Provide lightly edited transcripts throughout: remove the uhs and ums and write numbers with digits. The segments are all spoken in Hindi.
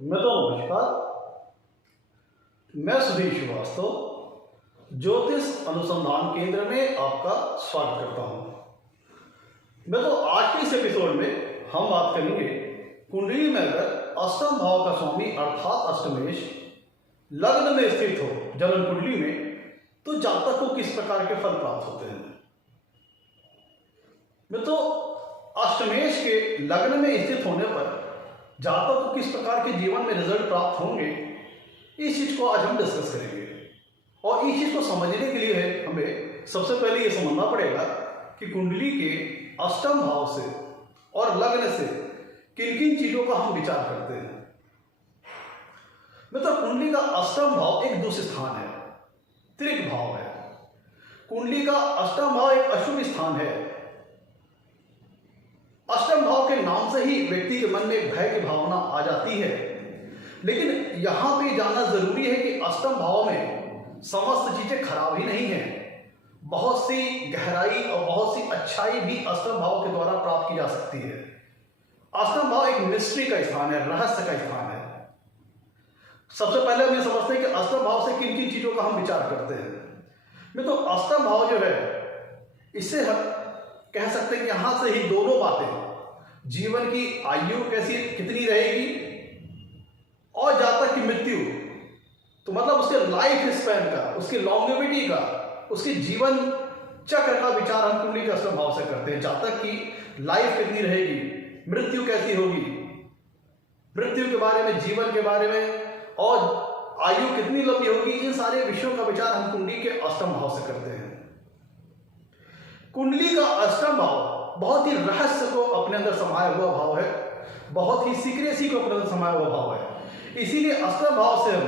नमस्कार। मैं सुधीर श्रीवास्तव ज्योतिष अनुसंधान केंद्र में आपका स्वागत करता हूं। आज के इस एपिसोड में हम बात करेंगे कुंडली में अगर अष्टम भाव का स्वामी अर्थात अष्टमेश लग्न में स्थित हो जन्म कुंडली में, तो जातक को किस प्रकार के फल प्राप्त होते हैं। अष्टमेश के लग्न में स्थित होने पर जातक को किस प्रकार के जीवन में रिजल्ट प्राप्त होंगे, इस चीज को आज हम डिस्कस करेंगे। और इस चीज को समझने के लिए हमें सबसे पहले ये समझना पड़ेगा कि कुंडली के अष्टम भाव से और लग्न से किन किन चीजों का हम विचार करते हैं। कुंडली का अष्टम भाव एक दुष्ट स्थान है, त्रिक भाव है। कुंडली का अष्टम भाव एक अशुभ स्थान है। अष्टम भाव के नाम से ही व्यक्ति के मन में भय की भावना आ जाती है, लेकिन यहां पे जानना जरूरी है कि अष्टम भाव में समस्त चीजें खराब ही नहीं है। बहुत सी गहराई और बहुत सी अच्छाई भी अष्टम भाव के द्वारा प्राप्त की जा सकती है। अष्टम भाव एक मिस्ट्री का स्थान है, रहस्य का स्थान है। सबसे पहले हम ये समझते हैं कि अष्टम भाव से किन किन चीजों का हम विचार करते हैं। अष्टम भाव जो है, इससे हम कह सकते हैं कि यहां से ही दोनों बातें, जीवन की आयु कैसी कितनी रहेगी और जातक की मृत्यु, तो मतलब उसके लाइफ स्पैन का, उसकी लॉन्गेविटी का, उसके जीवन चक्र का विचार हम कुंडली के अष्टम भाव से करते हैं। जातक की लाइफ कितनी रहेगी, मृत्यु कैसी होगी, मृत्यु के बारे में, जीवन के बारे में और आयु कितनी लंबी होगी, इन सारे विषयों का विचार हम कुंडली के अष्टम भाव से करते हैं। कुंडली का अष्टम भाव बहुत ही रहस्य को अपने अंदर समाया हुआ भाव है, बहुत ही सीक्रेसी को अपने अंदर समाया हुआ भाव है। इसीलिए अष्टम भाव से हम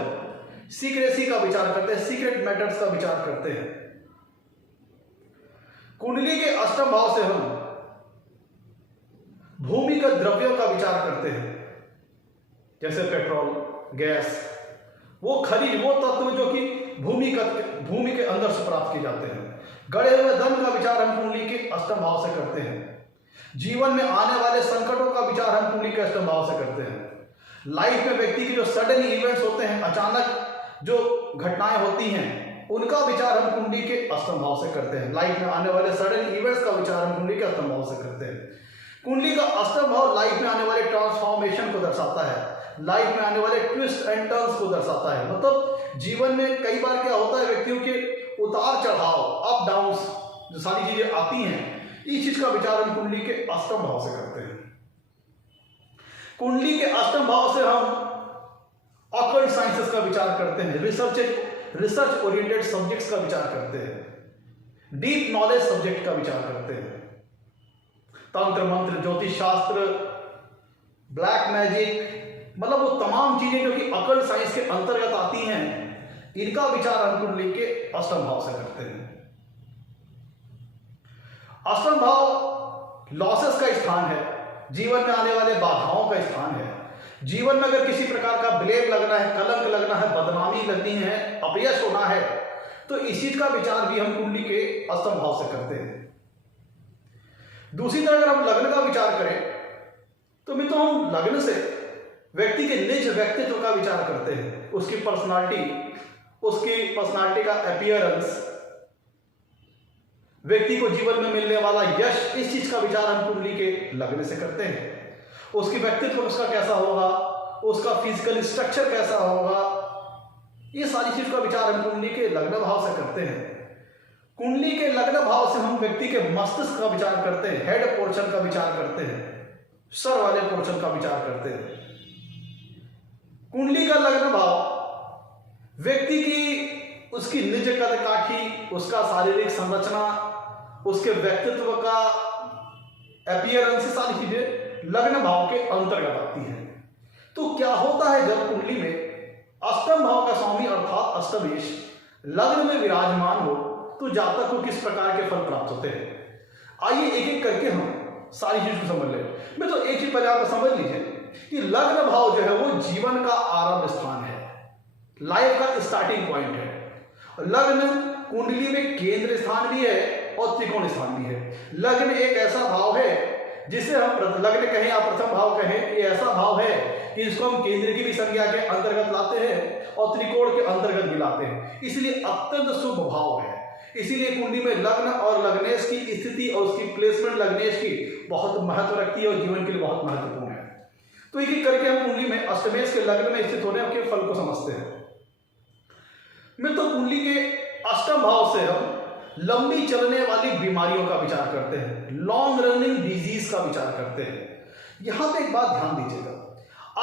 सीक्रेसी का विचार करते हैं, सीक्रेट मैटर्स का विचार करते हैं। कुंडली के अष्टम भाव से हम भूमिगत द्रव्यों का विचार करते हैं, जैसे पेट्रोल, गैस, वो खनिज, वो तत्व जो कि भूमि के अंदर से प्राप्त किए जाते हैं। गड़े हुए धन का विचार हम कुंडली के अष्टम भाव से करते हैं। जीवन में आने वाले संकटों का विचार हम कुंडली के अष्टम भाव से करते हैं। लाइफ में व्यक्ति के जो सडन इवेंट्स होते हैं, अचानक जो घटनाएं होती हैं, उनका विचार हम कुंडली के अष्टम भाव से करते हैं। लाइफ में आने वाले सडन इवेंट्स का विचार हम कुंडली के अष्टम भाव से करते हैं। कुंडली का अष्टम भाव लाइफ में आने वाले ट्रांसफॉर्मेशन को दर्शाता है, लाइफ में आने वाले ट्विस्ट एंड टर्न्स को दर्शाता है। जीवन में कई बार क्या होता है, व्यक्तियों के उतार चढ़ाव, अप डाउन्स, जो सारी चीजें आती हैं, इस चीज का विचार हम कुंडली के अष्टम भाव से करते हैं। कुंडली के अष्टम भाव से हम ऑकल्ट साइंसेस का विचार करते हैं, रिसर्च ओरिएंटेड सब्जेक्ट्स का विचार करते हैं, डीप नॉलेज सब्जेक्ट का विचार करते हैं। तंत्र मंत्र, ज्योतिष शास्त्र, ब्लैक मैजिक, मतलब वो तमाम चीजें जो कि ऑकल्ट साइंस के अंतर्गत आती हैं, इनका विचार हम कुंडली के अष्टम भाव से करते हैं। अष्टम भाव लॉसेस का स्थान है, जीवन में आने वाले बाधाओं का स्थान है। जीवन में अगर किसी प्रकार का ब्लेम लगना है, कलंक लगना है, बदनामी लगनी है, अपयश होना है, तो इस चीज का विचार भी हम कुंडली के अष्टम भाव से करते हैं। दूसरी तरफ अगर हम लग्न का विचार करें, तो हम लग्न से व्यक्ति के निज व्यक्तित्व का विचार करते हैं, उसकी पर्सनालिटी का अपीयरेंस, व्यक्ति को जीवन में मिलने वाला यश, इस चीज का विचार हम कुंडली के लग्न से करते हैं। उसकी व्यक्तित्व उसका कैसा होगा, उसका फिजिकल स्ट्रक्चर कैसा होगा, ये सारी चीज का विचार हम कुंडली के लग्न भाव से करते हैं। कुंडली के लग्न भाव से हम व्यक्ति के मस्तिष्क का विचार करते हैं, हेड पोर्शन का विचार करते हैं, सर वाले पोर्शन का विचार करते हैं। कुंडली का लग्न भाव व्यक्ति की, उसकी निज कदकाठी, उसका शारीरिक संरचना, उसके व्यक्तित्व का अपीयरेंस, सारी चीजें लग्न भाव के अंतर्गत आती हैं। तो क्या होता है जब कुंडली में अष्टम भाव का स्वामी अर्थात अष्टमेश लग्न में विराजमान हो, तो जातक को किस प्रकार के फल प्राप्त होते हैं। आइए एक एक करके हम सारी चीज को समझ लें। एक चीज पहले आप समझ लीजिए कि लग्न भाव जो है वो जीवन का आरंभ स्थान है, लाइफ का स्टार्टिंग पॉइंट है। लग्न कुंडली में केंद्र स्थान भी है और त्रिकोण स्थान भी है। लग्न एक ऐसा भाव है जिसे हम लग्न कहें या प्रथम भाव कहें, ये ऐसा भाव है कि इसको हम केंद्र की भी संज्ञा के अंतर्गत लाते हैं और त्रिकोण के अंतर्गत भी लाते हैं, इसलिए अत्यंत शुभ भाव है। इसीलिए कुंडली में लग्न और लग्नेश की स्थिति और उसकी प्लेसमेंट लग्नेश की बहुत महत्व रखती है और जीवन के लिए बहुत महत्वपूर्ण है। तो एक एक करके हम कुंडली में अष्टमेश के लग्न में स्थित होने के फल को समझते हैं। मित्रों, कुंडली के अष्टम भाव से हम लंबी चलने वाली बीमारियों का विचार करते हैं, लॉन्ग रनिंग डिजीज का विचार करते हैं। यहां पे एक बात ध्यान दीजिएगा,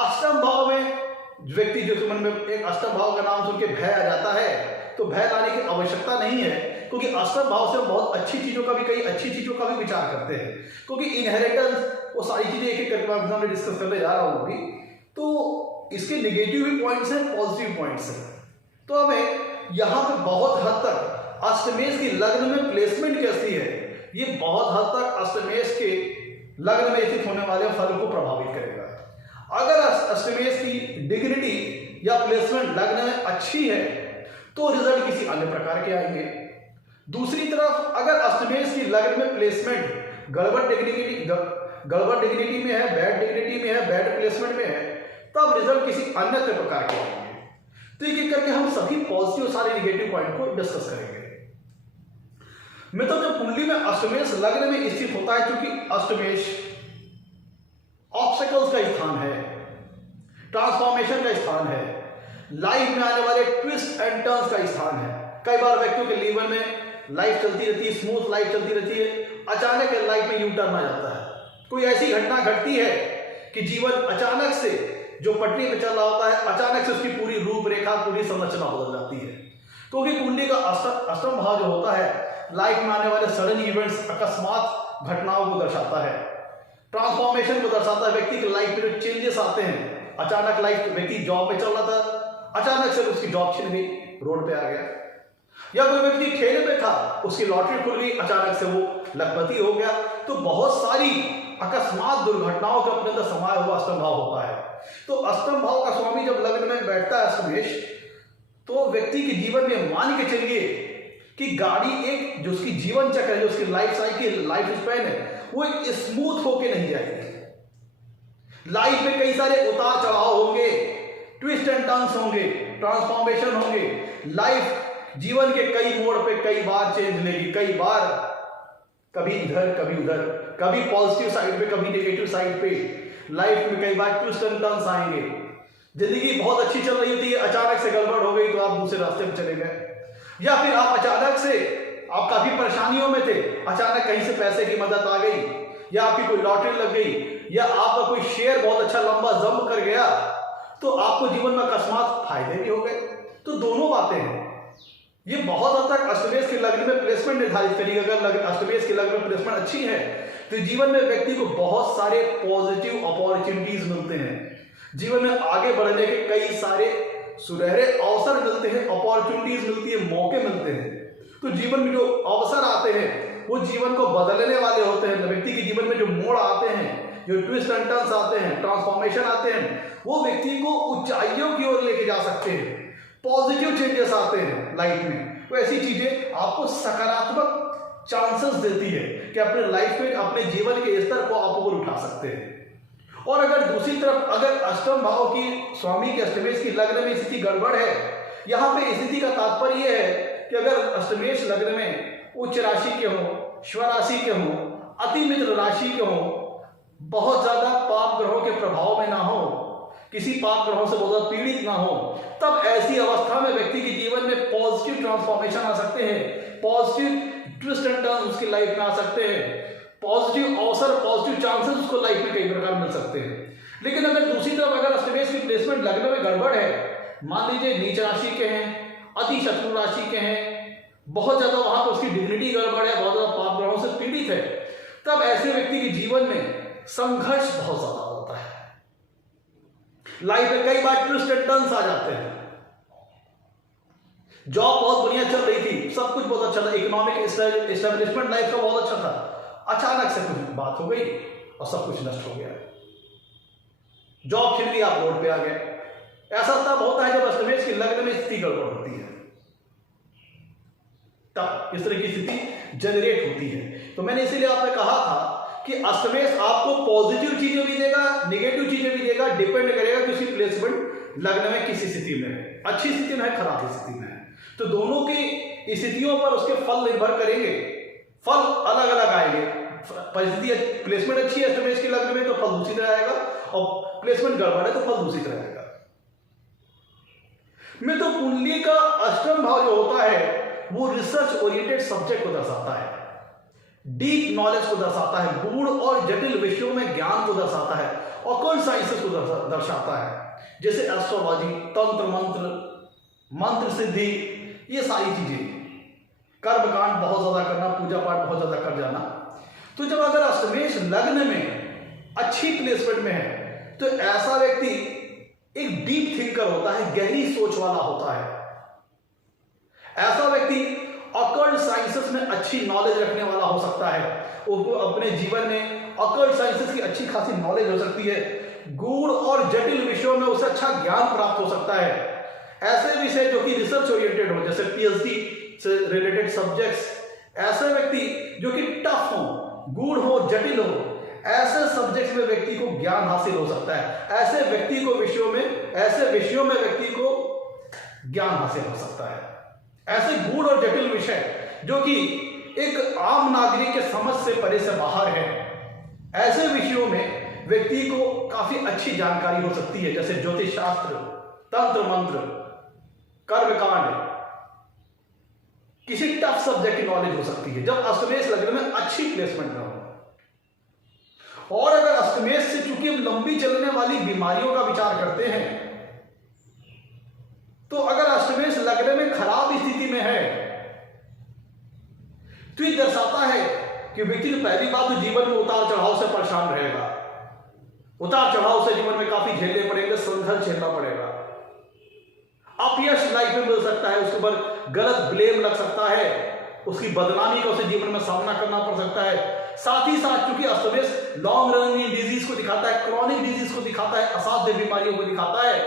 अष्टम भाव में व्यक्ति जो मन में एक अष्टम भाव का नाम सुन के भय आ जाता है, तो भय लाने की आवश्यकता नहीं है, क्योंकि अष्टम भाव से हम बहुत अच्छी चीजों का भी, कई अच्छी चीजों का भी विचार करते हैं, क्योंकि इनहेरिटेंस, वो सारी चीजें एक एक करके मैं सामने डिस्कस करने जा रहा हूं अभी। तो इसके नेगेटिव भी पॉइंट्स हैं, पॉजिटिव पॉइंट्स हैं। तो हमें यहां पे बहुत हद तक अष्टमेश की लग्न में प्लेसमेंट कैसी है, ये बहुत हद तक अष्टमेश के लग्न में स्थित होने वाले फल को प्रभावित करेगा। अगर अष्टमेश की डिग्निटी या प्लेसमेंट लग्न में अच्छी है तो रिजल्ट किसी अन्य प्रकार के आएंगे। दूसरी तरफ अगर अष्टमेश की लग्न में प्लेसमेंट गड़बड़ डिग्निटी में है, बैड डिग्निटी में है, बैड प्लेसमेंट में है, तब रिजल्ट किसी अन्य प्रकार के आएंगे। तो एक एक करके हम सभी पॉजिटिव सारे नेगेटिव पॉइंट को डिस्कस करेंगे। मित्रों, जब कुंडली में अष्टमेश लग्न में स्थित होता है, क्योंकि अष्टमेश ऑब्स्टेकल्स का स्थान है, ट्रांसफॉर्मेशन का स्थान है, लाइफ में आने वाले ट्विस्ट एंड टर्न्स का स्थान है। कई बार व्यक्तियों के जीवन में लाइफ चलती रहती है, स्मूथ लाइफ चलती रहती है, अचानक लाइफ में यू टर्न आ जाता है। कोई ऐसी घटना घटती है कि जीवन अचानक से जो पटरी पे चल रहा होता है, अचानक से उसकी पूरी रूपरेखा, पूरी संरचना बदल जाती है। क्योंकि कुंडली का अष्टम भाव जो होता है लाइफ में आने वाले सडन इवेंट्स, अकस्मात घटनाओं को दर्शाता है, ट्रांसफॉर्मेशन को दर्शाता है। व्यक्ति की लाइफ में जो चेंजेस आते हैं, अचानक लाइफ, व्यक्ति जॉब में चल रहा था, अचानक से उसकी जॉब छिन गई, रोड पे आ गया, या कोई व्यक्ति ठेले पे था, उसकी लॉटरी खुल गई, अचानक से वो लखपति हो गया। तो बहुत सारी अकस्मात दुर्घटनाओं के अपने अंदर समाया हुआ अष्टम भाव होता है। तो अष्टम भाव का स्वामी जब लग्न में बैठता है अष्टमेश, तो व्यक्ति के जीवन में मान के चलिए कि गाड़ी एक जो उसकी जीवन चक्र है, जो उसकी लाइफ साइकिल, लाइफ स्पैन है, वो एक स्मूथ होके नहीं जाएगी। लाइफ में कई सारे उतार चढ़ाव होंगे, ट्विस्ट एंड टर्न्स होंगे, ट्रांसफॉर्मेशन होंगे। लाइफ जीवन के कई मोड़ पे कई बार चेंज लेगी, कई बार कभी इधर कभी उधर, कभी पॉजिटिव साइड पे कभी नेगेटिव साइड पे। लाइफ में कई बार ट्विस्ट एंड टर्न्स आएंगे। जिंदगी बहुत अच्छी चल रही थी, अचानक से गड़बड़ हो गई तो आप दूसरे रास्ते पे चले गए, या फिर आप अचानक से, आप काफी परेशानियों में थे, अचानक कहीं से पैसे की मदद आ गई, या आपकी कोई लॉटरी लग गई, या आपका कोई शेयर बहुत अच्छा लंबा जंप कर गया, तो आपको जीवन में अकस्मात फायदे भी हो गए। तो दोनों बातें हैं। ये बहुत हद तक अष्टमेश के लग्न में प्लेसमेंट निर्धारित करेगी। अगर अष्टमेश के लग्न में प्लेसमेंट अच्छी है तो जीवन में व्यक्ति को बहुत सारे पॉजिटिव अपॉर्चुनिटीज मिलते हैं, जीवन में आगे बढ़ने के कई सारे सुनहरे अवसर मिलते हैं, अपॉर्चुनिटीज मिलती है, मौके मिलते हैं। तो जीवन में जो अवसर आते हैं वो जीवन को बदलने वाले होते हैं। व्यक्ति के जीवन में जो मोड़ आते हैं, जो ट्विस्ट एंड टर्न्स आते हैं, ट्रांसफॉर्मेशन आते हैं, वो व्यक्ति को ऊंचाइयों की ओर लेके जा सकते हैं। पॉजिटिव चेंजेस आते हैं लाइफ में, तो ऐसी चीजें आपको सकारात्मक चांसेस देती है कि अपने लाइफ में, अपने जीवन के स्तर को आप ऊपर उठा सकते हैं। और अगर दूसरी तरफ अगर अष्टम भाव की स्वामी के अष्टमेश की लग्न में स्थिति गड़बड़ है, यहाँ पे स्थिति का तात्पर्य यह है कि अगर अष्टमेश लग्न में उच्च राशि के हो, स्वराशि के हो, अति मित्र राशि के हो, बहुत ज्यादा पाप ग्रहों के प्रभाव में ना हो, किसी पाप ग्रहों से बहुत पीड़ित ना हो, तब ऐसी अवस्था में व्यक्ति के जीवन में पॉजिटिव ट्रांसफॉर्मेशन आ सकते हैं, पॉजिटिव ट्विस्ट एंड टर्न उसकी लाइफ में आ सकते हैं, पॉजिटिव अवसर, पॉजिटिव चांसेस उसको लाइफ में कई प्रकार मिल सकते हैं। लेकिन अगर दूसरी तरफ अगर अष्टमेश की प्लेसमेंट लग्न में गड़बड़ है, मान लीजिए नीच राशि के हैं, अति शत्रु राशि के हैं, बहुत ज्यादा वहां पर उसकी डिग्निटी गड़बड़ है, बहुत ज्यादा पाप ग्रहों से पीड़ित है, तब ऐसे व्यक्ति के जीवन में संघर्ष बहुत ज्यादा होता है। लाइफ में कई बार ट्विस्ट एंड टर्न्स आ जाते हैं। जॉब बहुत बढ़िया चल रही थी, सब कुछ बहुत अच्छा था, इकोनॉमिक एस्टेब्लिशमेंट लाइफ का बहुत अच्छा था, अचानक से कुछ बात हो गई और सब कुछ नष्ट हो गया। जॉब छिन गई, आप रोड पे आ गए। ऐसा तब होता है जब अष्टमेश की लग्न में स्थिति गड़बड़ होती है, तब इस तरह की स्थिति जनरेट होती है। तो मैंने इसीलिए आपने कहा था कि अष्टमेश आपको पॉजिटिव चीजें भी देगा, निगेटिव चीजें भी देगा, डिपेंड करेगा कि उसकी प्लेसमेंट लग्न में किसी स्थिति में है, अच्छी स्थिति में है, खराब स्थिति में है। तो दोनों की स्थितियों पर उसके फल निर्भर करेंगे, फल अलग अलग आएंगे। परिस्थिति प्लेसमेंट अच्छी है अष्टमेश के लग्न में तो फल दूषित रहेगा, और प्लेसमेंट गड़बड़ है तो फल दूषित रहेगा। में तो कुंडली का अष्टम भाव जो होता है वो रिसर्च ओरिएंटेड सब्जेक्ट को दर्शाता है, डीप नॉलेज को दर्शाता है, गूढ़ और जटिल विषयों में ज्ञान को दर्शाता है, ऑकल्ट साइंसेस को दर्शाता है, जैसे एस्ट्रोलॉजी, तंत्र मंत्र, मंत्र सिद्धि, ये सारी चीजें, कर्मकांड बहुत ज्यादा करना, पूजा पाठ बहुत ज्यादा कर जाना। तो जब अगर अष्टमेश लग्न में अच्छी प्लेसमेंट में है तो ऐसा व्यक्ति एक डीप थिंकर होता है, गहरी सोच वाला होता है। ऐसा व्यक्ति ऑकल्ट साइंसेस में अच्छी नॉलेज रखने वाला हो सकता है, उसको अपने जीवन में ऑकल्ट साइंसेस की अच्छी खासी नॉलेज हो सकती है, गूढ़ और जटिल विषयों में उसे अच्छा ज्ञान प्राप्त हो सकता है। ऐसे विषय जो कि रिसर्च ओरिएंटेड हो, जैसे पीएचडी से रिलेटेड सब्जेक्ट्स, ऐसे व्यक्ति जो कि टफ हो, गूढ़ हो, जटिल हो, ऐसे सब्जेक्ट्स में व्यक्ति को ज्ञान हासिल हो सकता है। ऐसे व्यक्ति को ऐसे विषयों में व्यक्ति को ज्ञान हासिल हो सकता है। ऐसे गूढ़ और जटिल विषय जो कि एक आम नागरिक के समझ से परे से बाहर है, ऐसे विषयों में व्यक्ति को काफी अच्छी जानकारी हो सकती है, जैसे ज्योतिष शास्त्र, तंत्र मंत्र, कर्मकांड, किसी टफ सब्जेक्ट की नॉलेज हो सकती है जब अष्टमेश लग्न में अच्छी प्लेसमेंट ना हो। और अगर अष्टमेश से चूंकि हम लंबी चलने वाली बीमारियों का विचार करते हैं, तो अगर अष्टमेश लग्न में खराब स्थिति में है तो ये दर्शाता है कि व्यक्ति तो पहली बात तो जीवन में उतार चढ़ाव से परेशान रहेगा, उतार चढ़ाव से जीवन में काफी झेलने पड़ेंगे, संघर्ष झेलना पड़ेगा, अपयश लाइफ में मिल सकता है, उसके ऊपर गलत ब्लेम लग सकता है, उसकी बदनामी का उसे जीवन में सामना करना पड़ सकता है। साथ ही साथ क्योंकि अष्टमेश लॉन्ग रनिंग डिजीज को दिखाता है, क्रॉनिक डिजीज को दिखाता है, असाध्य बीमारियों को दिखाता है,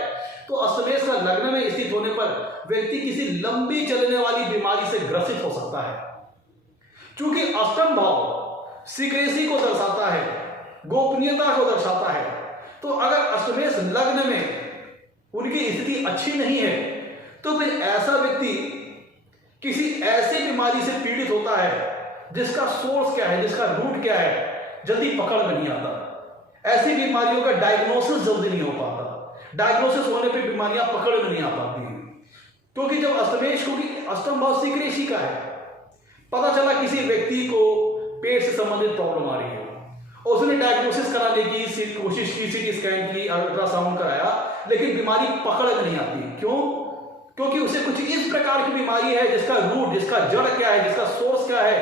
तो अष्टमेश का लग्न में स्थित होने पर व्यक्ति किसी लंबी चलने वाली बीमारी से ग्रसित हो सकता है। क्योंकि अष्टम भाव सीक्रेसी को दर्शाता है, गोपनीयता को दर्शाता है, तो अगर अष्टमेश लग्न में उनकी स्थिति अच्छी नहीं है तो फिर ऐसा व्यक्ति किसी ऐसी बीमारी से पीड़ित होता है जिसका सोर्स क्या है, जिसका रूट क्या है, जल्दी पकड़ में नहीं आता। ऐसी बीमारियों का डायग्नोसिस जल्दी नहीं हो पाता, डायग्नोसिस होने पे बीमारियां पकड़ में नहीं आ पाती हैं, क्योंकि जब अष्टमेश को अष्टम भाव सीक्रेसी का है, पता चला किसी व्यक्ति को पेट से संबंधित प्रॉब्लम आ रही है, उसने डायग्नोसिस कराने की कोशिश की, सीटी स्कैन की, अल्ट्रासाउंड कराया, लेकिन बीमारी पकड़ में नहीं आती। क्यों? क्योंकि उसे कुछ इस प्रकार की बीमारी है जिसका रूट, जिसका जड़ क्या है, जिसका सोर्स क्या है,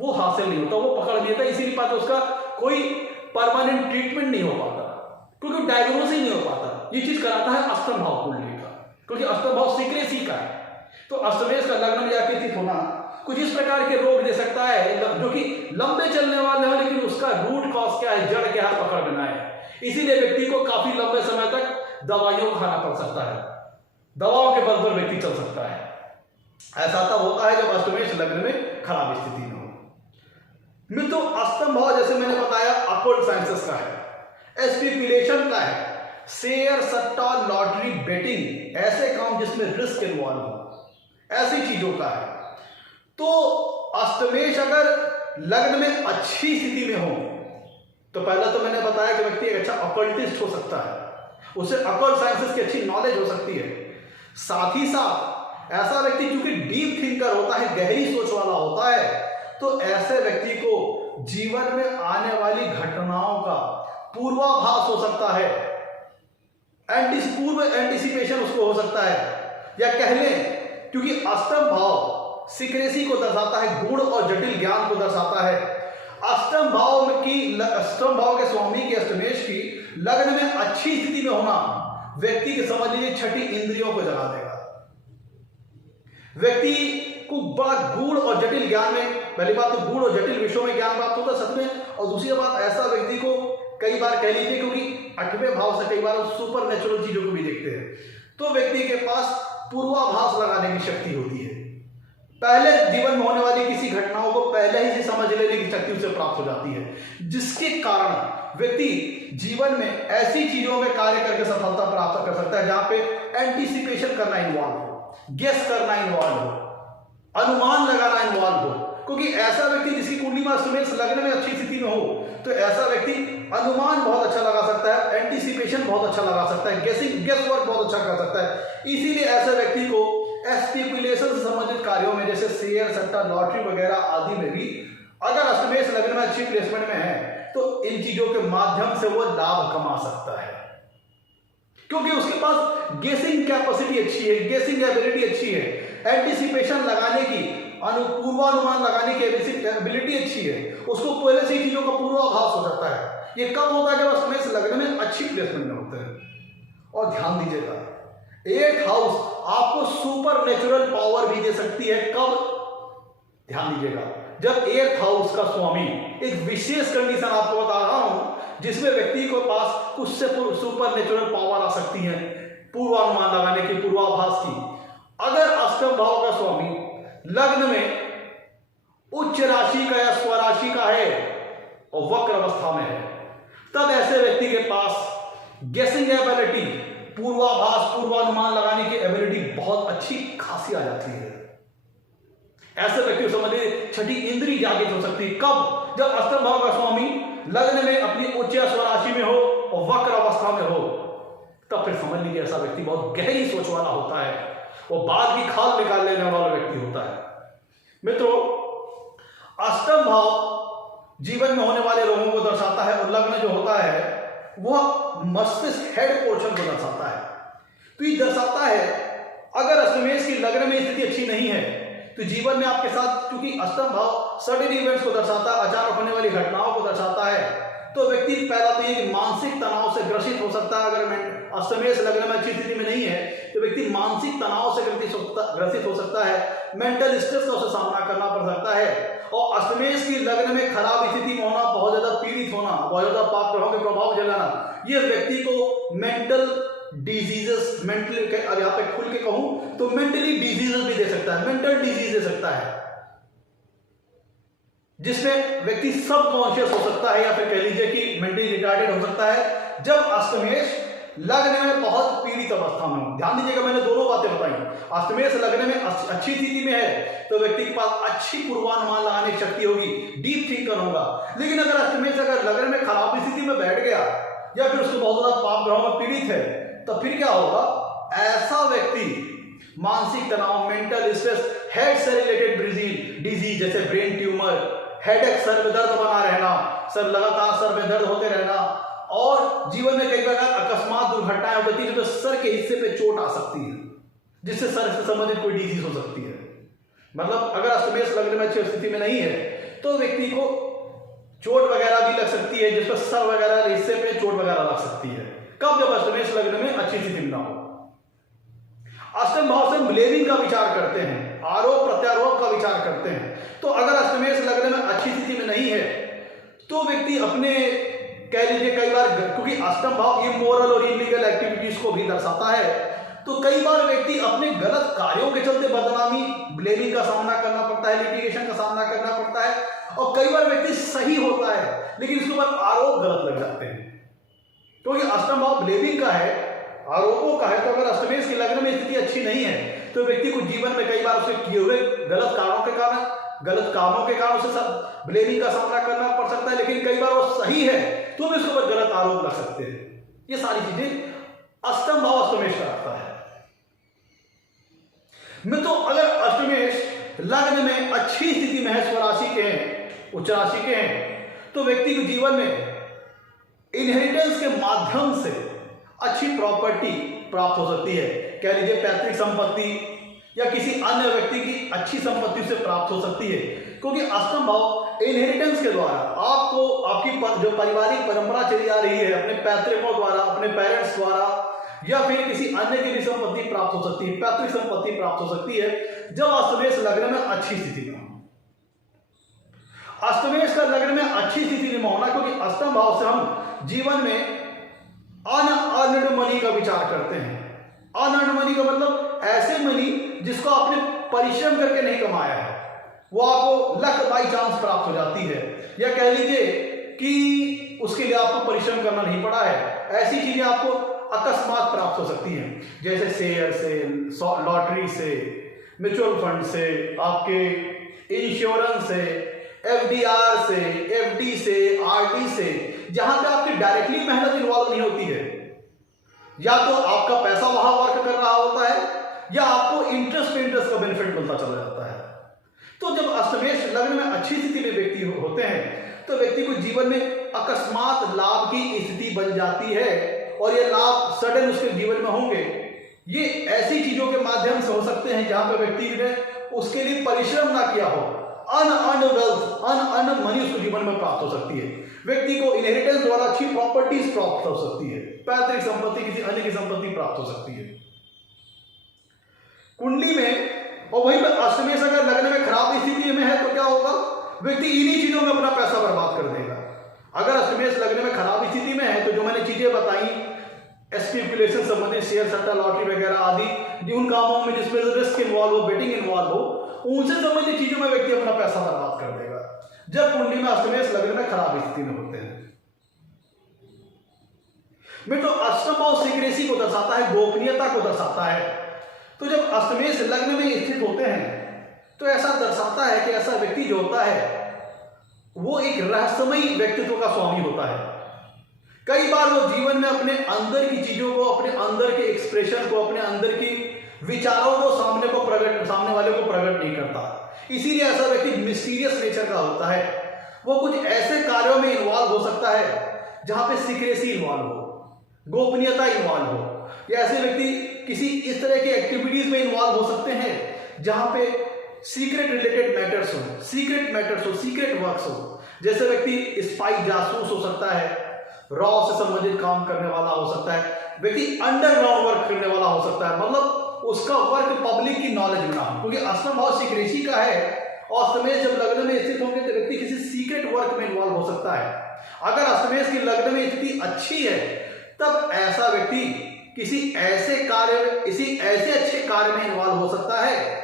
वो हासिल नहीं होता, वो पकड़ नहीं होता, इसीलिए पाता उसका कोई परमानेंट ट्रीटमेंट नहीं हो पाता, क्योंकि डायग्नोसिस नहीं हो पाता। ये चीज कराता है अष्टम भाव कुंडली का, क्योंकि अष्टम भाव सीक्रेसी का है। तो अष्टमेश का लग्न में जाके स्थित होना कुछ इस प्रकार के रोग दे सकता है जो कि लंबे चलने वाले हैं, लेकिन उसका रूट कॉज क्या है, जड़ क्या है, पकड़ में ना है। इसीलिए व्यक्ति को काफी लंबे समय तक दवाइयों को खाना पड़ सकता है, दवाओं के बल पर व्यक्ति चल सकता है। ऐसा तब होता है जब अष्टमेश लग्न में खराब स्थिति में हो। मित्रों, अष्टम भाव जैसे मैंने बताया ऑकल्ट साइंसेस का है, स्पेकुलेशन का है, शेयर, सट्टा, लॉटरी, बेटिंग, ऐसे काम जिसमें रिस्क इन्वॉल्व हो, ऐसी चीजों का है। तो अष्टमेश अगर लग्न में अच्छी स्थिति में हो तो पहला तो मैंने बताया कि व्यक्ति एक अच्छा ऑकल्टिस्ट हो सकता है, उसे ऑकल्ट साइंसेस की अच्छी नॉलेज हो सकती है। साथ ही साथ ऐसा व्यक्ति क्योंकि डीप थिंकर होता है, गहरी सोच वाला होता है, तो ऐसे व्यक्ति को जीवन में आने वाली घटनाओं का पूर्वाभास हो सकता है, पूर्व एंटिसिपेशन उसको हो सकता है, या कह लें क्योंकि अष्टम भाव सीक्रेसी को दर्शाता है, गूढ़ और जटिल ज्ञान को दर्शाता है। अष्टम भाव के स्वामी की अष्टमेश की लग्न में अच्छी स्थिति में होना व्यक्ति के समझ लीजिए छठी इंद्रियों को जगा देगा। व्यक्ति को बड़ा गूढ़ और जटिल ज्ञान में, पहली बात तो गूढ़ और जटिल विषयों में ज्ञान प्राप्त होता है सच में, और दूसरी बात ऐसा व्यक्ति को कई बार कह लीजिए, क्योंकि आठवें भाव से कई बार सुपर नेचुरल चीजों को भी देखते हैं, तो व्यक्ति के पास पूर्वाभास लगाने की शक्ति होती है, पहले जीवन में होने वाली किसी घटनाओं को पहले ही से समझ लेने की शक्ति उसे प्राप्त हो जाती है, जिसके कारण व्यक्ति जीवन में ऐसी चीजों में कार्य करके सफलता प्राप्त कर सकता है जहां पे एंटीसिपेशन करना इन्वॉल्व हो, गेस करना इन्वॉल्व हो, अनुमान लगाना इन्वॉल्व हो। क्योंकि ऐसा व्यक्ति जिसकी कुंडली में अष्टमेश लग्न में अच्छी स्थिति में हो तो ऐसा व्यक्ति अनुमान बहुत अच्छा लगा सकता है, एंटीसिपेशन बहुत अच्छा लगा सकता है, गेस वर्क बहुत अच्छा कर सकता है। इसीलिए ऐसे व्यक्ति को स्पेकुलेशन से संबंधित कार्यों में जैसे शेयर, सट्टा, लॉटरी वगैरह आदि में भी अगर अष्टमेश लग्न में अच्छी प्लेसमेंट में है तो इन चीजों के माध्यम से वो लाभ कमा सकता है, क्योंकि उसके पास गेसिंग कैपेसिटी अच्छी है, गेसिंग एबिलिटी अच्छी है, एंटीसिपेशन लगाने की, पूर्वानुमान लगाने की एबिलिटी अच्छी है, उसको पहले से ही चीजों का पूर्वाभास हो जाता है। ये कब होता है? जब अष्टमेश लग्न में अच्छी प्लेसमेंट में होते हैं। और ध्यान दीजिएगा, 8th हाउस आपको सुपर नेचुरल पावर भी दे सकती है। कब? ध्यान दीजिएगा, जब 8th हाउस का स्वामी, एक विशेष कंडीशन आपको बता रहा हूं जिसमें व्यक्ति के पास कुछ से सुपर नेचुरल पावर आ सकती है पूर्वानुमान लगाने की, पूर्वाभास की। अगर अष्टम भाव का स्वामी लग्न में उच्च राशि का या स्वराशि का है और वक्र अवस्था में है, तब ऐसे व्यक्ति के पास गेसिंग एबिलिटी, पूर्वाभास, पूर्वानुमान लगाने की एबिलिटी बहुत अच्छी खासी आ जाती है। ऐसे व्यक्ति को समझिए छठी इंद्री जागृत हो सकती है। कब? जब अष्टम भाव का स्वामी लग्न में अपनी उच्च स्वराशि में हो और वक्र अवस्था में हो, तब फिर समझ लीजिए ऐसा व्यक्ति बहुत गहरी सोच वाला होता है, वो बाद की खाल निकाल लेने वाला व्यक्ति होता है। मित्रों, अष्टम भाव जीवन में होने वाले रोगों को दर्शाता है और लग्न जो होता है वह मस्तिष्क हेड पोर्शन को दर्शाता है। तो ये दर्शाता है अगर अष्टमेश की लग्न में स्थिति अच्छी नहीं है तो जीवन में आपके साथ, क्योंकि अष्टम भाव सडन इवेंट्स को दर्शाता है, अचानक होने वाली घटनाओं को दर्शाता है, तो व्यक्ति पहला तो ये मानसिक तनाव से ग्रसित हो सकता है। अगर अष्टमेश लग्न में अच्छी स्थिति में नहीं है तो व्यक्ति मानसिक तनाव से ग्रसित हो सकता है, मेंटल स्ट्रेस का उसे सामना करना पड़ सकता है। और अष्टमेश की लग्न में खराब स्थिति में होना, बहुत ज्यादा पीड़ित होना, बहुत ज्यादा पाप ग्रहों के प्रभाव झेलना, ये व्यक्ति को मेंटल डिजीजेस, मेंटली, अब यहाँ पे खुल के कहूं तो मेंटली डिजीजेस भी दे सकता है, मेंटल डिजीज दे सकता है, जिसमें व्यक्ति सब कॉन्शियस हो सकता है या फिर कह लीजिए कि मेंटली रिटार्डेड हो सकता है जब अष्टमेश लग्न में बहुत पीड़ित अवस्था में हो। ध्यान दीजिएगा, मैंने दोनों बातें बताई। अष्टमेश लग्न में अच्छी स्थिति में है तो व्यक्ति के पास अच्छी पूर्वानुमान लगाने की शक्ति होगी, डीप थिंकर होगा। लेकिन अगर अष्टमेश अगर लग्न में खराब स्थिति में बैठ गया या फिर उसको बहुत ज्यादा पाप ग्रहों में पीड़ित है तो फिर क्या होगा? ऐसा व्यक्ति मानसिक तनाव, मेंटल स्ट्रेस, हेड से रिलेटेड डिजीज जैसे ब्रेन ट्यूमर, हेडेक, सर में दर्द बना रहना, सर लगातार सर में दर्द होते रहना, और जीवन में कई बार अकस्मात दुर्घटनाएं हो जाती है तो सर के हिस्से पे चोट आ सकती है, जिससे सर से संबंधित कोई डिजीज हो सकती है। मतलब अगर अष्टमेश लग्न में अच्छी स्थिति में नहीं है तो व्यक्ति को चोट वगैरह भी लग सकती है, जिसमें सर वगैरह हिस्से पे चोट वगैरह लग सकती है। कब? जब अष्टमेश लग्न में अच्छी स्थिति ना हो। अष्टम भाव से ब्लेमिंग का विचार करते हैं, आरोप प्रत्यारोप का विचार करते हैं। तो अगर अष्टमेश लग्न में अच्छी स्थिति में नहीं है तो व्यक्ति अपने, कह लीजिए कई बार, क्योंकि अष्टम भाव इमोरल और इलीगल एक्टिविटीज को भी दर्शाता है, तो कई बार व्यक्ति अपने गलत कार्यों के चलते बदनामी, ब्लेमिंग का सामना करना पड़ता है, लिटिगेशन का सामना करना पड़ता है। और कई बार व्यक्ति सही होता है लेकिन उसके ऊपर आरोप गलत लग जाते हैं, क्योंकि अष्टम भाव ब्लेमिंग का है, आरोपों का है। तो अगर अष्टमेश की लग्न में स्थिति अच्छी नहीं है तो व्यक्ति को जीवन में कई बार उसके किए हुए गलत कामों के कारण उसे ब्लेमिंग का सामना करना पड़ सकता है। लेकिन कई बार वो सही है तो भी उसके ऊपर गलत आरोप लग सकते हैं। ये सारी चीजें अष्टम भाव अष्टमेश का रखता है। मित्रों, अगर अष्टमेश लग्न में अच्छी स्थिति में है, स्वराशि के हैं, उच्च राशि के हैं, तो व्यक्ति के जीवन में इनहेरिटेंस के माध्यम से अच्छी प्रॉपर्टी प्राप्त हो सकती है। कह लीजिए पैतृक संपत्ति या किसी अन्य व्यक्ति की अच्छी संपत्ति से प्राप्त हो सकती है, क्योंकि अष्टम भाव इनहेरिटेंस के द्वारा आपको, आपकी जो पारिवारिक परंपरा चली आ रही है, अपने पैतृकों द्वारा, अपने पेरेंट्स द्वारा या फिर किसी अन्य की भी संपत्ति प्राप्त हो सकती है, पैतृक संपत्ति प्राप्त हो सकती है जब अष्टमेश लग्न में अच्छी स्थिति में। अष्टमेश का लग्न में अच्छी स्थिति में होना, क्योंकि अष्टम भाव से हम जीवन में अनअर्न्ड मनी का विचार करते हैं, अनअर्न्ड मनी का मतलब ऐसे मनी जिसको आपने परिश्रम करके नहीं कमाया है, वो आपको लक बाई चांस प्राप्त हो जाती है, या कह लीजिए कि उसके लिए आपको परिश्रम करना नहीं पड़ा है। ऐसी चीजें आपको अकस्मात प्राप्त हो सकती हैं, जैसे शेयर से, लॉटरी से, म्यूचुअल फंड से, आपके इंश्योरेंस से, एफडीआर से, एफडी से, आरडी से, जहां पे आपकी डायरेक्टली मेहनत इन्वॉल्व नहीं होती है। या तो आपका पैसा वहां वर्क कर रहा होता है, या आपको इंटरेस्ट का बेनिफिट मिलता चला जाता है। तो जब अष्टमेश लग्न में अच्छी स्थिति में व्यक्ति होते हैं, तो व्यक्ति को जीवन में अकस्मात लाभ की स्थिति बन जाती है, और ये लाभ सडन उसके जीवन में होंगे। ये ऐसी चीजों के माध्यम से हो सकते हैं जहां पर व्यक्ति ने उसके लिए परिश्रम ना किया हो। अनअर्न्ड वेल्थ, अनअर्न्ड मनी उसको जीवन में प्राप्त हो सकती है। व्यक्ति को इनहेरिटेंस द्वारा अच्छी प्रॉपर्टीज प्राप्त हो सकती है, पैतृक संपत्ति, किसी अन्य की संपत्ति प्राप्त हो सकती है। कुंडली में और वहीं पर अष्टमेश अगर लगने में खराब स्थिति में है तो क्या होगा? व्यक्ति इन्हीं चीजों में अपना पैसा बर्बाद कर देगा। अगर अष्टमेश लगने में खराब स्थिति में है तो जो मैंने चीजें बताई, स्पेकुलेशन संबंधित, शेयर सट्टा, लॉटरी वगैरह आदि, उन कामों में जिसमें रिस्क इन्वॉल्व हो, बेटिंग इन्वॉल्व हो, उनसे संबंधित चीजों में व्यक्ति अपना पैसा बर्बाद कर देगा जब कुंडली में अष्टमेश लगने में खराब स्थिति में होते हैं। तो अष्टम भाव सीक्रेसी को दर्शाता है, गोपनीयता को दर्शाता है। तो जब अष्टमेश लग्न में स्थित होते हैं तो ऐसा दर्शाता है कि ऐसा व्यक्ति जो होता है वो एक रहस्यमयी व्यक्तित्व का स्वामी होता है। कई बार वो जीवन में अपने अंदर की चीजों को, अपने अंदर के एक्सप्रेशन को, अपने अंदर की विचारों को सामने वाले को प्रकट नहीं करता। इसीलिए ऐसा व्यक्ति मिस्टीरियस नेचर का होता है। वो कुछ ऐसे कार्यों में इन्वॉल्व हो सकता है जहां पे सीक्रेसी इन्वॉल्व हो, गोपनीयता इन्वॉल्व हो, या ऐसे व्यक्ति किसी इस तरह की एक्टिविटीज में इन्वॉल्व हो सकते हैं जहां पे सीक्रेट रिलेटेड मैटर्स हो, सीक्रेट वर्क्स हो। जैसे व्यक्ति स्पाई, जासूस हो सकता है, रॉ से संबंधित काम करने वाला हो सकता है, व्यक्ति अंडरग्राउंड वर्क करने वाला हो सकता है, मतलब उसका वर्क पब्लिक की नॉलेज में ना हो, क्योंकि अष्टम भाव सीक्रेसी का है। और अष्टमेश जब लग्न में स्थित होंगे तो व्यक्ति किसी सीक्रेट वर्क में इन्वॉल्व हो सकता है। अगर अष्टमेश की लग्न में स्थिति अच्छी है तब ऐसा व्यक्ति किसी ऐसे अच्छे कार्य में इन्वॉल्व हो सकता है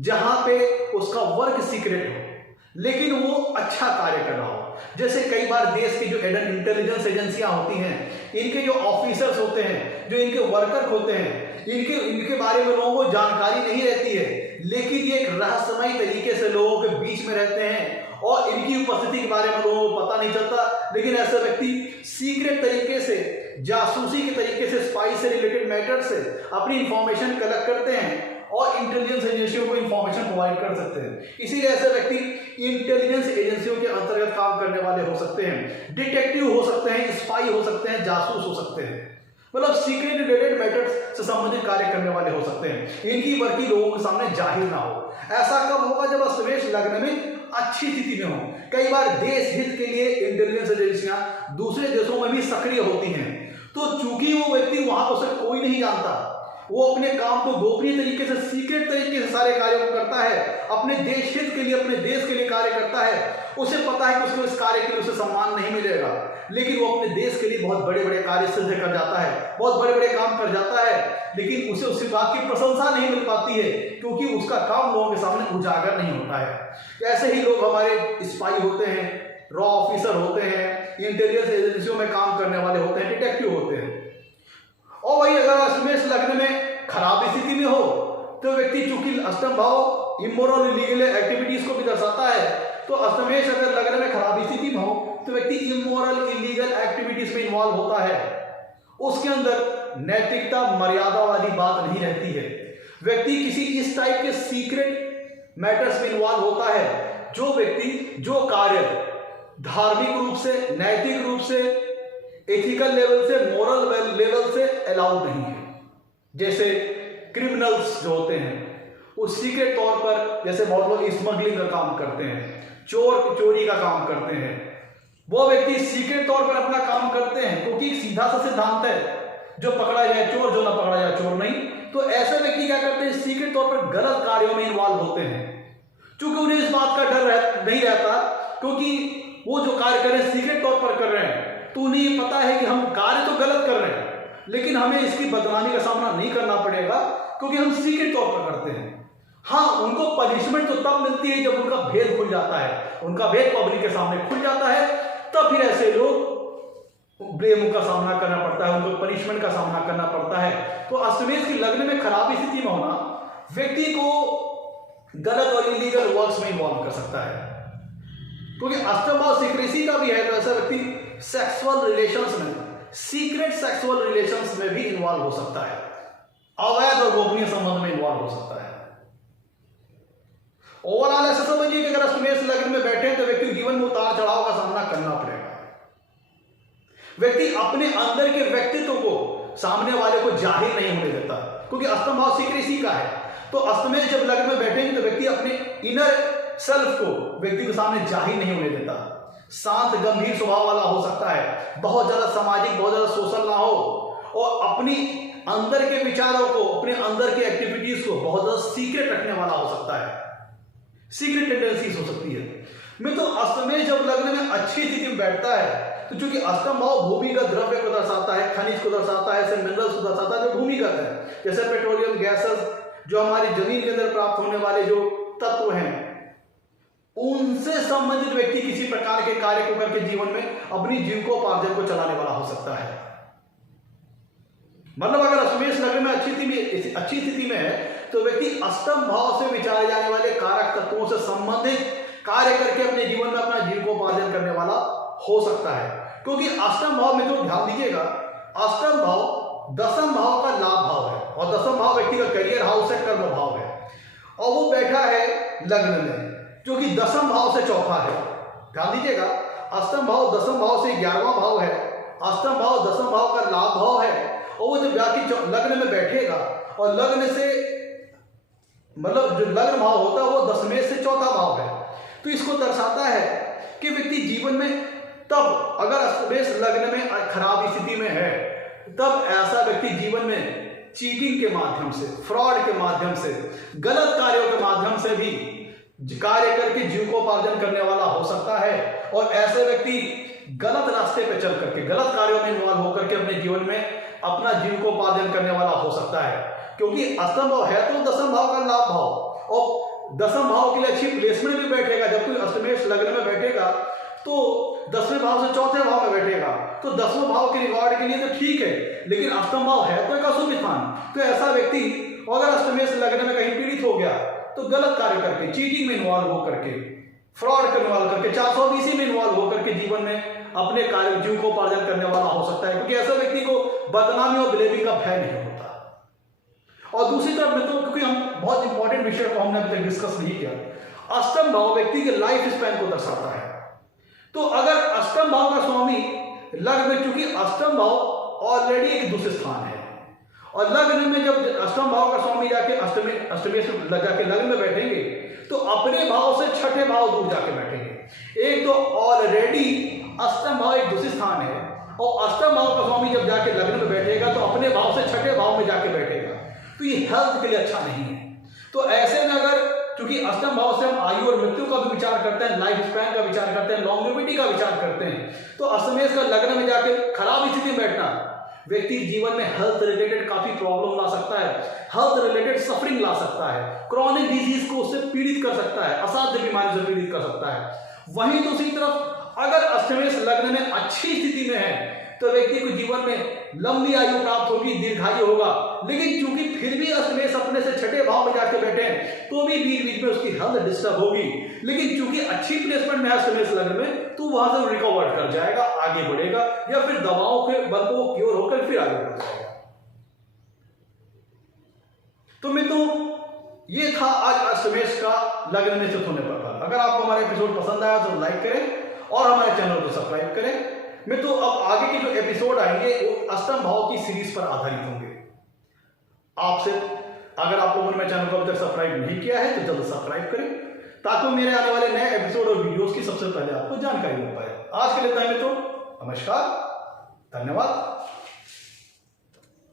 जहां पे उसका वर्क सीक्रेट हो लेकिन वो अच्छा कार्य कर रहा हो। जैसे कई बार देश की जो इंटेलिजेंस एजेंसियां होती हैं, इनके जो ऑफिसर्स होते हैं, जो इनके वर्कर होते हैं, इनके बारे में लोगों को जानकारी नहीं रहती है, लेकिन ये एक रहस्यमयी तरीके से लोगों के बीच में रहते हैं और इनकी उपस्थिति के बारे में लोगों को पता नहीं चलता। लेकिन ऐसा व्यक्ति सीक्रेट तरीके से, जासूसी के तरीके से, स्पाई से रिलेटेड मैटर से अपनी इंफॉर्मेशन कलेक्ट करते हैं और इंटेलिजेंस एजेंसियों को इंफॉर्मेशन प्रोवाइड कर सकते हैं। इसीलिए ऐसे व्यक्ति इंटेलिजेंस एजेंसियों के अंतर्गत काम करने वाले हो सकते हैं, डिटेक्टिव हो सकते हैं, स्पाई हो सकते हैं, जासूस हो सकते हैं, मतलब सीक्रेट रिलेटेड मैटर्स से संबंधित कार्य करने वाले हो सकते हैं। इनकी वर्की लोगों के सामने जाहिर ना हो। ऐसा कब होगा? जब अष्टमेश लग्न में अच्छी स्थिति में हो। कई बार देश हित के लिए इंटेलिजेंस एजेंसियां दूसरे देशों में भी सक्रिय होती हैं, तो चूंकि वो व्यक्ति वहां पर उसे कोई नहीं जानता, वो अपने काम को गोपनीय तरीके से, सीक्रेट तरीके से सारे कार्यों को करता है, अपने देश हित के लिए, अपने देश के लिए कार्य करता है। उसे पता है कि उसको इस कार्य के लिए उसे सम्मान नहीं मिलेगा, लेकिन वो अपने देश के लिए बहुत बड़े बड़े कार्य सिद्ध कर जाता है, बहुत बड़े बड़े काम कर जाता है, लेकिन उसे उस बात की प्रशंसा नहीं मिल पाती है क्योंकि उसका काम लोगों के सामने उजागर नहीं होता है। ऐसे ही लोग हमारे स्पाई होते हैं, रॉ ऑफिसर होते हैं, इंटेलिजेंस एजेंसियों में काम करने वाले होते हैं, डिटेक्टिव होते हैं। और वही अगर अष्टमेश लग्न में खराब स्थिति में हो तो व्यक्ति, चूंकि अष्टम भाव इमोरल इलीगल एक्टिविटीज को भी दर्शाता है, तो अष्टमेश अगर लग्न में खराब स्थिति में हो तो व्यक्ति इमोरल इलीगल एक्टिविटीज में इन्वॉल्व होता है। उसके अंदर नैतिकता, मर्यादा वाली बात नहीं रहती है। व्यक्ति किसी इस टाइप के सीक्रेट मैटर्स में इन्वॉल्व होता है जो व्यक्ति, जो कार्य धार्मिक रूप से, नैतिक रूप से, एथिकल लेवल से, मोरल लेवल से अलाउड नहीं है। जैसे क्रिमिनल्स जो होते हैं वो सीक्रेट तौर पर, जैसे बहुत लोग स्मगलिंग का काम करते हैं, चोरी का काम करते हैं, वो व्यक्ति सीक्रेट तौर पर अपना काम करते हैं क्योंकि सीधा सा सिद्धांत है, जो पकड़ा जाए चोर, जो ना पकड़ा जाए चोर नहीं। तो ऐसे व्यक्ति क्या करते हैं? सीक्रेट तौर पर गलत कार्यों में इन्वॉल्व होते हैं, क्योंकि उन्हें इस बात का डर नहीं रहता, क्योंकि वो जो कार्य कर रहे हैं सीक्रेट तौर पर कर रहे हैं, तो उन्हें ये पता है कि हम कार्य तो गलत कर रहे हैं लेकिन हमें इसकी बदनामी का सामना नहीं करना पड़ेगा क्योंकि हम सीक्रेट तौर पर करते हैं। हाँ, उनको पनिशमेंट तो तब मिलती है जब उनका भेद खुल जाता है, उनका भेद पब्लिक के सामने खुल जाता है, तब फिर ऐसे लोग ब्लेम का सामना करना पड़ता है, उनको पनिशमेंट का सामना करना पड़ता है। तो अष्टमेश की लग्न में खराब स्थिति में होना व्यक्ति को गलत और इलीगल वर्क्स में इन्वॉल्व कर सकता है, क्योंकि अष्टम भाव सीक्रेसी का भी है, तो ऐसा व्यक्ति सेक्सुअल रिलेशंस में, सीक्रेट सेक्सुअल रिलेशंस में भी इन्वॉल्व हो सकता है, अवैध और गोपनीय संबंध में इन्वॉल्व हो सकता है। ओवरऑल ऐसा समझिए कि अगर अष्टमेश लग्न में बैठे तो व्यक्ति जीवन में उतार चढ़ाव का सामना करना पड़ेगा। व्यक्ति अपने अंदर के व्यक्तित्व को सामने वाले को जाहिर नहीं होने देता, क्योंकि अष्टम भाव सीक्रेसी का है। तो अष्टमेश जब लग्न में बैठेंगे तो व्यक्ति अपने इनर सेल्फ को व्यक्ति के सामने जाहिर नहीं होने देता, शांत गंभीर स्वभाव वाला हो सकता है, बहुत ज्यादा सामाजिक, बहुत ज्यादा सोशल ना हो, और अपनी अंदर के विचारों को, अपने अंदर के एक्टिविटीज को बहुत ज्यादा सीक्रेट रखने वाला हो सकता है, सीक्रेट टेंडेंसीज हो सकती है। मैं तो अष्टमेश जब लग्न में अच्छी स्थिति में बैठता है तो चूंकि अष्टम भाव भूमिगत द्रव्य को दर्शाता है, खनिज को दर्शाता है, ऐसे मिनरल्स को दर्शाता है जो भूमिगत है, जैसे पेट्रोलियम गैसेस, जो हमारी जमीन के अंदर प्राप्त होने वाले जो तत्व हैं, उनसे संबंधित व्यक्ति किसी प्रकार के कार्य को करके जीवन में अपनी जीविकोपार्जन को चलाने वाला हो सकता है। मतलब अगर अष्टमेश लग्न में अच्छी स्थिति में है तो व्यक्ति अष्टम भाव से विचारे जाने वाले कारक तत्वों से संबंधित कार्य करके अपने जीवन में अपना जीविकोपार्जन करने वाला हो सकता है, क्योंकि अष्टम भाव में तो ध्यान दीजिएगा, अष्टम भाव दसम भाव का लाभ भाव है, और दसम भाव व्यक्ति का करियर हाउस है, कर्म भाव है, और वो बैठा है लग्न में जो कि दसम भाव से चौथा है। ध्यान दीजिएगा, अष्टम भाव दसम भाव से 11वां भाव है, अष्टम भाव दसम भाव का लाभ भाव है, और वो जब जाके लग्न में बैठेगा और लग्न से मतलब जो लग्न भाव होता है वो दशमेश से चौथा भाव है, तो इसको दर्शाता है कि व्यक्ति जीवन में तब अगर अष्टमेश लग्न में खराब स्थिति में है तब ऐसा व्यक्ति जीवन में चीटिंग के माध्यम से, फ्रॉड के माध्यम से, गलत कार्यों के माध्यम से भी कार्य करके जीविकोपार्जन करने वाला हो सकता है, और ऐसे व्यक्ति गलत रास्ते पे चल करके, गलत कार्यों में इन्वॉल्व होकर के अपने जीवन में अपना जीविकोपार्जन करने वाला हो सकता है, क्योंकि अष्टम भाव है तो दसम भाव का लाभ भाव, और दसम भाव के लिए अच्छी प्लेसमेंट भी बैठेगा। जब कोई अष्टमेश लग्न में बैठेगा तो 10वें भाव से चौथे भाव में बैठेगा, तो 10वें भाव के रिकॉर्ड के लिए तो ठीक है, लेकिन अष्टम भाव है तो एक अशुभ स्थान, तो ऐसा व्यक्ति अगर अष्टमेश लग्न में कहीं पीड़ित हो गया तो गलत कार्य करके, चीटिंग में इन्वॉल्व होकर के, फ्रॉड में इन्वॉल्व करके, 420 में इन्वॉल्व होकर के जीवन में अपने कार्य जीविकोपार्जन करने वाला हो सकता है, क्योंकि ऐसा व्यक्ति को बदनामी और ब्लेमिंग का भय नहीं होता। और दूसरी तरफ में तो क्योंकि हम बहुत इंपॉर्टेंट विषय को हमने अभी तक डिस्कस नहीं किया, अष्टम भाव व्यक्ति के लाइफ स्पैन को दर्शाता है। तो अगर अष्टम भाव का स्वामी लग्न में, क्योंकि अष्टम भाव ऑलरेडी एक दूसरे स्थान है, और लग्न में जब अष्टम भाव का स्वामी जाके अष्टमेश जाके लग्न में बैठेंगे तो अपने भाव से छठे भाव दूर जाके बैठेंगे। एक तो ऑलरेडी अष्टम भाव एक दूसरे स्थान है, और अष्टम भाव का स्वामी जब जाके लग्न में बैठेगा तो अपने भाव से छठे भाव में जाके बैठेगा, तो ये हेल्थ के लिए अच्छा नहीं है। तो ऐसे में अगर, क्योंकि अष्टम भाव से हम आयु और मृत्यु का भी विचार करते हैं, लाइफ स्पैन का विचार करते हैं, लॉन्गेविटी का विचार करते हैं, तो अष्टमेश का लग्न में जाके खराब स्थिति में बैठना व्यक्ति जीवन में हेल्थ रिलेटेड काफी प्रॉब्लम ला सकता है, हेल्थ रिलेटेड सफरिंग ला सकता है, क्रॉनिक डिजीज को उससे पीड़ित कर सकता है, असाध्य बीमारी से पीड़ित कर सकता है। वहीं दूसरी तरफ अगर अष्टमेश लग्न में अच्छी स्थिति में है तो व्यक्ति को जीवन में लंबी आयु प्राप्त होगी, दीर्घायु होगा, लेकिन चूंकि फिर भी अष्टमेश अपने से छठे भाव में जाके बैठे हैं तो भी बीच बीच में उसकी हेल्थ डिस्टर्ब होगी, लेकिन चूंकि अच्छी प्लेसमेंट में है अष्टमेश लग्न में तो वहां से रिकवर कर जाएगा, आगे बढ़ेगा, या फिर दवाओं के बल को क्योर होकर फिर आगे बढ़ जाएगा। तो मित्रों, ये था आज अष्टमेश का लग्न में स्थित होने पर। अगर आपको हमारा एपिसोड पसंद आया तो लाइक करें और हमारे चैनल को सब्सक्राइब करें। मित्रों, अब आगे के जो एपिसोड आएंगे वो अष्टम भाव की सीरीज पर आधारित होंगे। आपसे अगर आप लोगों ने मेरे चैनल को अब तक सब्सक्राइब नहीं किया है तो जल्द सब्सक्राइब करें, ताकि मेरे आने वाले नए एपिसोड और वीडियोस की सबसे पहले आपको जानकारी मिल पाए। आज के लिए इतना ही मित्रों, नमस्कार, धन्यवाद।